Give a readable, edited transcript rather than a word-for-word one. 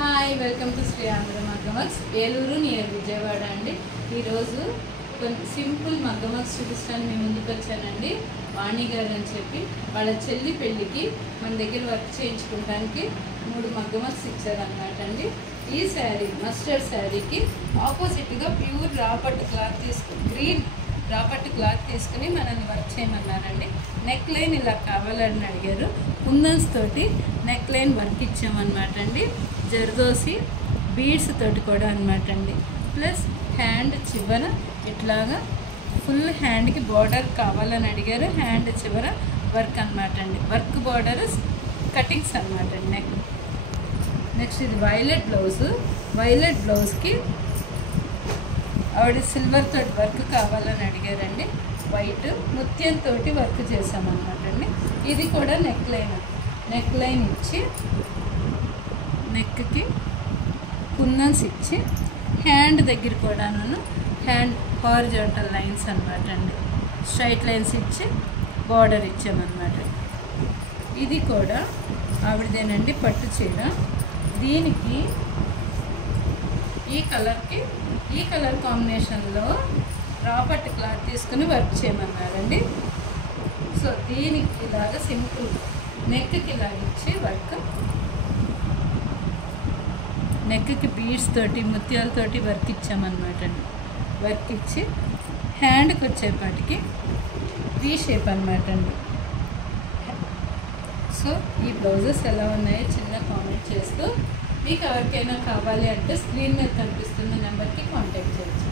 Hi welcome to Sri Andhra మగ్గమక్స్ Eluru near Vijayawada అండి. ఈరోజు కొన్ని సింపుల్ మగ్గమక్స్ చూపిస్తాను మీ ముందుకు వచ్చానండి. వాణి గారు అని చెప్పి వాళ్ళ చెల్లి పెళ్ళికి మన దగ్గర వర్క్ చేయించుకోవడానికి 3 మగ్గమక్స్ ఇచ్చారన్నమాట అండి. ఈ శారీ మస్టర్డ్ శారీకి ఆపోజిట్గా ప్యూర్ రాపట్టు క్లాత్ తీసుకుని గ్రీన్ రాపట్టు క్లాత్ తీసుకుని మనల్ని వర్క్ చేయమన్నారండి. నెక్ లైన్ ఇలా కావాలని అడిగారు. కుందన్స్ తోటి నెక్ లైన్ వర్క్ ఇచ్చామన్నమాట అండి. జర్దోసి బీడ్స్ తోటి కూడా అనమాట అండి. ప్లస్ హ్యాండ్ చివర ఇట్లాగా ఫుల్ హ్యాండ్కి బార్డర్ కావాలని అడిగారు. హ్యాండ్ చివర వర్క్ అనమాట అండి. వర్క్ బార్డర్ కటింగ్స్ అనమాట అండి. నెక్స్ట్ ఇది వైలెట్ బ్లౌజ్కి ఆవిడ సిల్వర్ తోటి వర్క్ కావాలని అడిగారండి. వైట్ ముత్యంతో వర్క్ చేసామన్నమాట అండి. ఇది కూడా నెక్ లైన్ ఇచ్చి నెక్కి కుందన్స్ ఇచ్చి హ్యాండ్ దగ్గర కూడాను హ్యాండ్ హారిజాంటల్ లైన్స్ అనమాట అండి. స్ట్రైట్ లైన్స్ ఇచ్చి బార్డర్ ఇచ్చామన్నమాట. ఇది కూడా ఆవిడదేనండి పట్టు చీర. దీనికి ఈ కలర్ కాంబినేషన్లో రాపట్టు క్లాత్ తీసుకుని వర్క్ చేయమన్నారండి. సో దీనికి ఇలాగా సింపుల్ నెక్కి ఇలాగ ఇచ్చి నెక్కి బీడ్స్ తోటి ముత్యాలతోటి వర్క్ ఇచ్చామన్నమాట అండి. వర్క్ ఇచ్చి హ్యాండ్కి వచ్చేపాటికి వీ షేప్ అనమాట అండి. సో ఈ బ్లౌజెస్ ఎలా ఉన్నాయో చిన్న కామెంట్ చేస్తూ మీకు ఎవరికైనా కావాలి అంటే స్క్రీన్ మీద కనిపిస్తున్న నెంబర్కి కాంటాక్ట్ చేయొచ్చు.